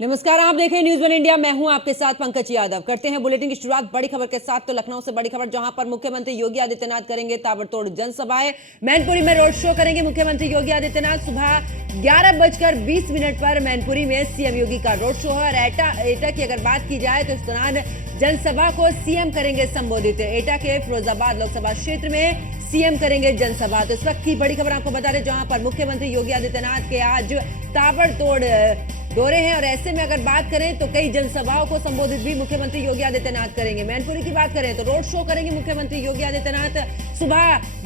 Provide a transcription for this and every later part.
नमस्कार, आप देख रहे हैं न्यूज़ वन इंडिया। मैं हूं आपके साथ पंकज यादव। करते हैं बुलेटिन की शुरुआत बड़ी खबर के साथ। तो लखनऊ से बड़ी खबर, जहां पर मुख्यमंत्री योगी आदित्यनाथ करेंगे ताबड़तोड़ जनसभाएं। मैनपुरी में रोड शो करेंगे मुख्यमंत्री योगी आदित्यनाथ। सुबह 11:20 पर मैनपुरी में सीएम योगी का रोड शो है। और एटा की अगर बात की जाए तो इस दौरान जनसभा को सीएम करेंगे संबोधित। एटा के फिरोजाबाद लोकसभा क्षेत्र में सीएम करेंगे जनसभा। तो इस वक्त की बड़ी खबर आपको बता रहे, जहां पर मुख्यमंत्री योगी आदित्यनाथ के आज ताबड़तोड़ दौरे हैं। और ऐसे में अगर बात करें तो कई जनसभाओं को संबोधित भी मुख्यमंत्री योगी आदित्यनाथ करेंगे। मैनपुरी की बात करें तो रोड शो करेंगे मुख्यमंत्री योगी आदित्यनाथ। सुबह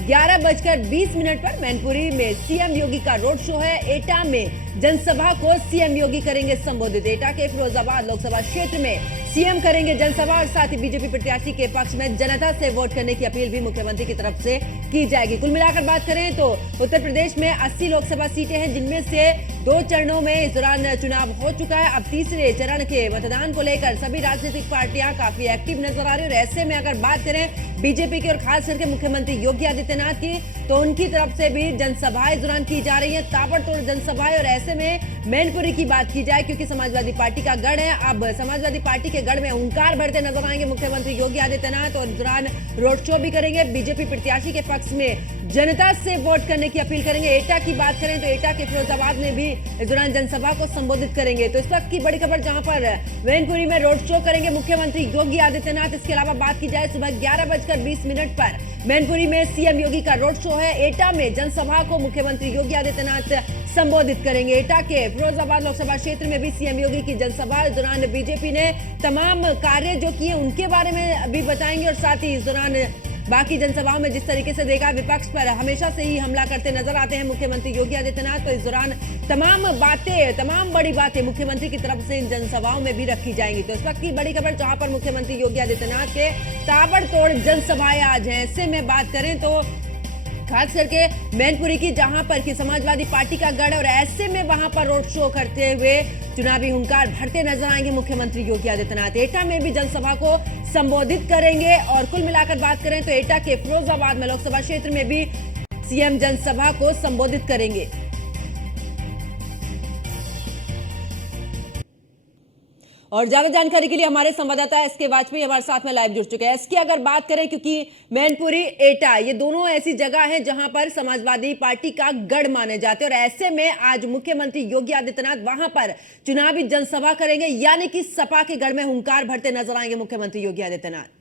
11:20 पर मैनपुरी में सीएम योगी का रोड शो है। एटा में जनसभा को सीएम योगी करेंगे संबोधित। एटा के फिरोजाबाद लोकसभा क्षेत्र में सीएम करेंगे जनसभा। और साथ ही बीजेपी प्रत्याशी के पक्ष में जनता से वोट करने की अपील भी मुख्यमंत्री की तरफ से की जाएगी। कुल मिलाकर बात करें तो उत्तर प्रदेश में 80 लोकसभा सीटें हैं, जिनमें से 2 चरणों में इस दौरान चुनाव हो चुका है। अब तीसरे चरण के मतदान को लेकर सभी राजनीतिक पार्टियां काफी एक्टिव नजर आ रही है। और ऐसे में अगर बात करें बीजेपी की और खास करके मुख्यमंत्री योगी आदित्यनाथ की, तो उनकी तरफ से भी जनसभाएं इस दौरान की जा रही है, ताबड़तोड़ जनसभाएं। और ऐसे में मैनपुरी की बात की जाए, क्योंकि समाजवादी पार्टी का गढ़ है, अब समाजवादी पार्टी के गढ़ में हुंकार भरते नजर आएंगे मुख्यमंत्री योगी आदित्यनाथ। और इस दौरान रोड शो भी करेंगे। बीजेपी प्रत्याशी के पक्ष में जनता से वोट करने की अपील करेंगे। एटा की बात करें तो एटा के फिरोजाबाद में भी इस दौरान जनसभा को संबोधित करेंगे। तो इस वक्त की बड़ी खबर, जहां पर मैनपुरी में रोड शो करेंगे मुख्यमंत्री योगी आदित्यनाथ। इसके अलावा बात की जाए सुबह 11:20 पर मैनपुरी में सीएम योगी का रोड शो है। एटा में जनसभा को मुख्यमंत्री योगी आदित्यनाथ संबोधित करेंगे। एटा के फिरोजाबाद लोकसभा क्षेत्र में भी सीएम योगी की जनसभा। इस दौरान बीजेपी ने तमाम कार्य जो किए उनके बारे में भी बताएंगे। और साथ ही इस दौरान बाकी जनसभाओं में जिस तरीके से देखा, विपक्ष पर हमेशा से ही हमला करते नजर आते हैं मुख्यमंत्री योगी आदित्यनाथ। तो इस दौरान तमाम बड़ी बातें मुख्यमंत्री की तरफ से इन जनसभाओं में भी रखी जाएंगी। तो इस वक्त की बड़ी खबर, जहां पर मुख्यमंत्री योगी आदित्यनाथ के ताबड़तोड़ जनसभाएं आज हैं। ऐसे में बात करें तो खास करके मैनपुरी की, जहां पर की समाजवादी पार्टी का गढ़, और ऐसे में वहां पर रोड शो करते हुए चुनावी हुंकार भरते नजर आएंगे मुख्यमंत्री योगी आदित्यनाथ। एटा में भी जनसभा को संबोधित करेंगे। और कुल मिलाकर बात करें तो एटा के फिरोजाबाद में लोकसभा क्षेत्र में भी सीएम जनसभा को संबोधित करेंगे। और ज्यादा जानकारी के लिए हमारे संवाददाता एसके वाजपेयी हमारे साथ में लाइव जुड़ चुके हैं। एसके, अगर बात करें, क्योंकि मैनपुरी, एटा, ये दोनों ऐसी जगह हैं जहां पर समाजवादी पार्टी का गढ़ माने जाते हैं। और ऐसे में आज मुख्यमंत्री योगी आदित्यनाथ वहां पर चुनावी जनसभा करेंगे, यानी कि सपा के गढ़ में हुंकार भरते नजर आएंगे मुख्यमंत्री योगी आदित्यनाथ।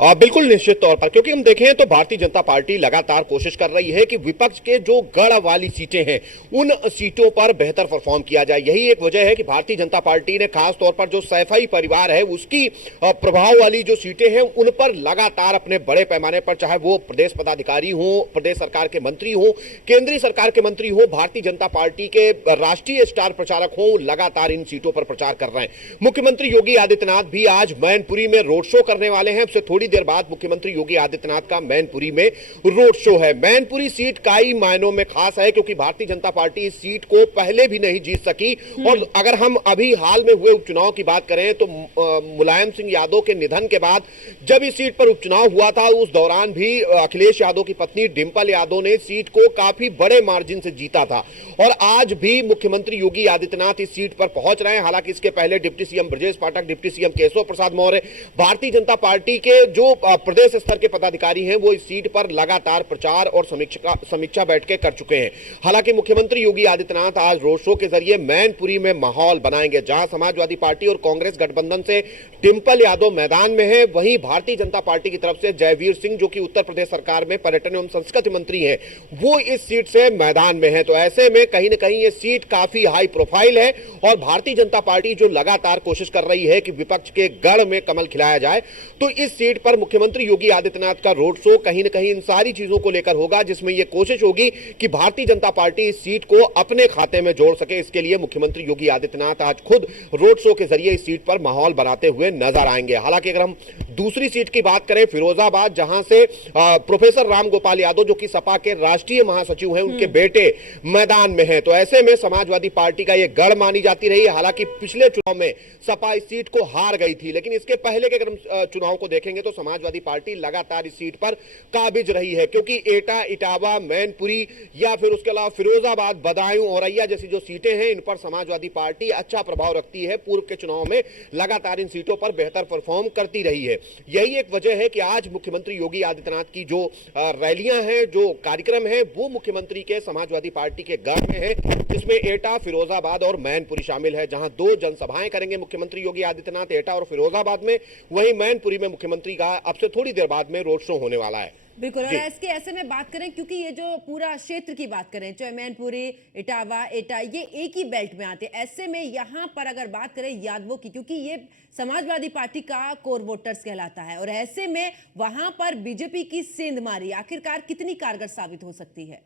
बिल्कुल निश्चित तौर पर, क्योंकि हम देखें तो भारतीय जनता पार्टी लगातार कोशिश कर रही है कि विपक्ष के जो गढ़ वाली सीटें हैं उन सीटों पर बेहतर परफॉर्म किया जाए। यही एक वजह है कि भारतीय जनता पार्टी ने खास तौर पर जो सैफई परिवार है उसकी प्रभाव वाली जो सीटें हैं उन पर लगातार अपने बड़े पैमाने पर, चाहे वो प्रदेश पदाधिकारी हो, प्रदेश सरकार के मंत्री हो, केंद्रीय सरकार के मंत्री हो, भारतीय जनता पार्टी के राष्ट्रीय स्टार प्रचारक हो, लगातार इन सीटों पर प्रचार कर रहे हैं। मुख्यमंत्री योगी आदित्यनाथ भी आज मैनपुरी में रोड शो करने वाले हैं। अब से थोड़ी देर बाद मुख्यमंत्री योगी आदित्यनाथ का मैनपुरी में रोड शो है। मैनपुरी सीट कई मायनों में खास है, क्योंकि भारतीय जनता पार्टी इस सीट को पहले भी नहीं जीत सकी। और अगर हम अभी हाल में हुए उपचुनाव की बात करें तो मुलायम सिंह यादव के निधन के बाद जब इस सीट पर उपचुनाव हुआ था, उस दौरान भी अखिलेश यादव की पत्नी डिंपल यादव ने सीट को काफी बड़े मार्जिन से जीता था। और आज भी मुख्यमंत्री योगी आदित्यनाथ इस सीट पर पहुंच रहे हैं। हालांकि इसके पहले deputy CM Brajesh Pathak, deputy CM Keshav Prasad Maurya, Bharatiya Janata party के जो प्रदेश स्तर के पदाधिकारी हैं वो इस सीट पर लगातार प्रचार और समीक्षा बैठकें कर चुके हैं। हालांकि मुख्यमंत्री योगी आदित्यनाथ आज रोड शो के जरिए मैनपुरी में माहौल बनाएंगे। जहां समाजवादी पार्टी और कांग्रेस गठबंधन से डिंपल यादव मैदान में है, वहीं भारतीय जनता पार्टी की तरफ से जयवीर सिंह, जो कि उत्तर प्रदेश सरकार में पर्यटन एवं संस्कृति मंत्री हैं, वो इस सीट से मैदान में है। तो ऐसे में कहीं ना कहीं ये सीट काफी हाई प्रोफाइल है। और भारतीय जनता पार्टी जो लगातार कोशिश कर रही है कि विपक्ष के गढ़ में कमल खिलाया जाए, तो इस सीट पर मुख्यमंत्री योगी आदित्यनाथ का रोड शो कहीं न कहीं इन सारी चीजों को लेकर होगा, जिसमें यह कोशिश होगी कि भारतीय जनता पार्टी इस सीट को अपने खाते में जोड़ सके। इसके लिए मुख्यमंत्री योगी आदित्यनाथ आज खुद रोड शो के जरिए इस सीट पर माहौल बनाते हुए नजर आएंगे। हालांकि अगर हम दूसरी सीट की बात करें, फिरोजाबाद, जहां से प्रोफेसर राम गोपाल यादव, जो कि सपा के राष्ट्रीय महासचिव हैं, उनके बेटे मैदान में हैं। तो ऐसे में समाजवादी पार्टी का यह गढ़ मानी जाती रही है। हालांकि पिछले चुनाव में सपा इस सीट को हार गई थी, लेकिन इसके पहले के अगर हम चुनाव को देखेंगे तो समाजवादी पार्टी लगातार इस सीट पर काबिज रही है, क्योंकि एटा, इटावा, मैनपुरी या फिर उसके अलावा फिरोजाबाद, बदायूं, औरैया जैसी जो सीटें हैं, इन पर समाजवादी पार्टी अच्छा प्रभाव रखती है। पूर्व के चुनाव में लगातार इन सीटों पर बेहतर परफॉर्म करती रही है। यही एक वजह है कि आज मुख्यमंत्री योगी आदित्यनाथ की जो रैलियां हैं, जो कार्यक्रम है, वो मुख्यमंत्री के समाजवादी पार्टी के गढ़ में है, जिसमें एटा, फिरोजाबाद और मैनपुरी शामिल है, जहां 2 जनसभाएं करेंगे मुख्यमंत्री योगी आदित्यनाथ एटा और फिरोजाबाद में। वहीं मैनपुरी में मुख्यमंत्री का अब से थोड़ी देर बाद में रोड शो होने वाला है। बिल्कुल। और इसके ऐसे में बात करें, क्योंकि ये जो पूरा क्षेत्र की बात करें, चाहे मैनपुरी, इटावा, एटा, ये एक ही बेल्ट में आते हैं। ऐसे में यहाँ पर अगर बात करें यादवों की, क्योंकि ये समाजवादी पार्टी का कोर वोटर्स कहलाता है, और ऐसे में वहां पर बीजेपी की सेंधमारी आखिरकार कितनी कारगर साबित हो सकती है?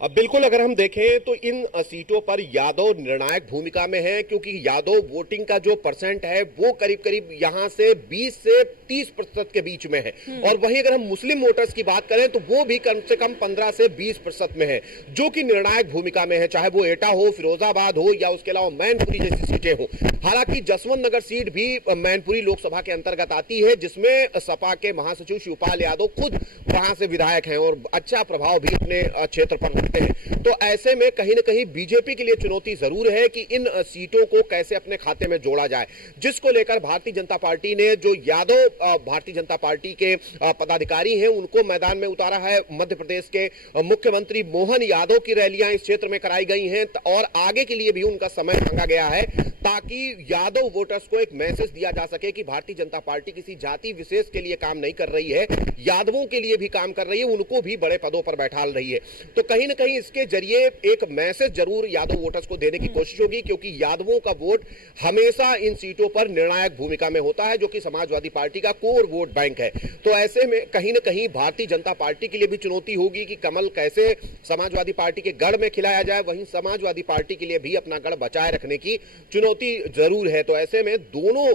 अब बिल्कुल अगर हम देखें तो इन सीटों पर यादव निर्णायक भूमिका में है, क्योंकि यादव वोटिंग का जो परसेंट है वो करीब करीब यहां से 20 से 30% के बीच में है। और वहीं अगर हम मुस्लिम वोटर्स की बात करें तो वो भी कम से कम 15 से 20% में है, जो कि निर्णायक भूमिका में है, चाहे वो एटा हो, फिरोजाबाद हो या उसके अलावा मैनपुरी जैसी सीटें हो। हालांकि जसवंत नगर सीट भी मैनपुरी लोकसभा के अंतर्गत आती है, जिसमें सपा के महासचिव शिवपाल यादव खुद वहां से विधायक हैं और अच्छा प्रभाव भी अपने क्षेत्र पर रखते हैं। तो ऐसे में कहीं ना कहीं बीजेपी के लिए चुनौती जरूर है कि इन सीटों को कैसे अपने खाते में जोड़ा जाए, जिसको लेकर भारतीय जनता पार्टी ने जो यादव भारतीय जनता पार्टी के पदाधिकारी हैं उनको मैदान में उतारा है। मध्य प्रदेश के मुख्यमंत्री मोहन यादव की रैलियां इस क्षेत्र में कराई गई हैं और आगे के लिए भी उनका समय मांगा गया है, ताकि यादव वोटर्स को एक मैसेज दिया जा सके कि भारतीय जनता पार्टी किसी जाति विशेष के लिए काम नहीं कर रही है, यादवों के लिए भी काम कर रही है, उनको भी बड़े पदों पर बैठाल रही है। तो कहीं ना कहीं इसके जरिए एक मैसेज जरूर यादव वोटर्स को देने की कोशिश होगी, क्योंकि यादवों का वोट हमेशा इन सीटों पर निर्णायक भूमिका में होता है, जो कि समाजवादी पार्टी का कोर वोट बैंक है। तो ऐसे में कहीं ना कहीं भारतीय जनता पार्टी के लिए भी चुनौती होगी कि कमल कैसे समाजवादी पार्टी के गढ़ में खिलाया जाए, वहीं समाजवादी पार्टी के लिए भी अपना गढ़ बचाए रखने की चुनौती जरूर है। तो ऐसे में दोनों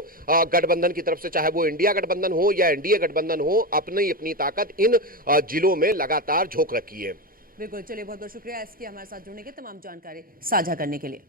गठबंधन की तरफ से, चाहे वो इंडिया गठबंधन हो या एनडीए गठबंधन हो, अपनी अपनी ताकत इन जिलों में लगातार झोंक रखी है। बिल्कुल। चलिए, बहुत बहुत शुक्रिया इसकी हमारे साथ जुड़ने के, तमाम जानकारी साझा करने के लिए।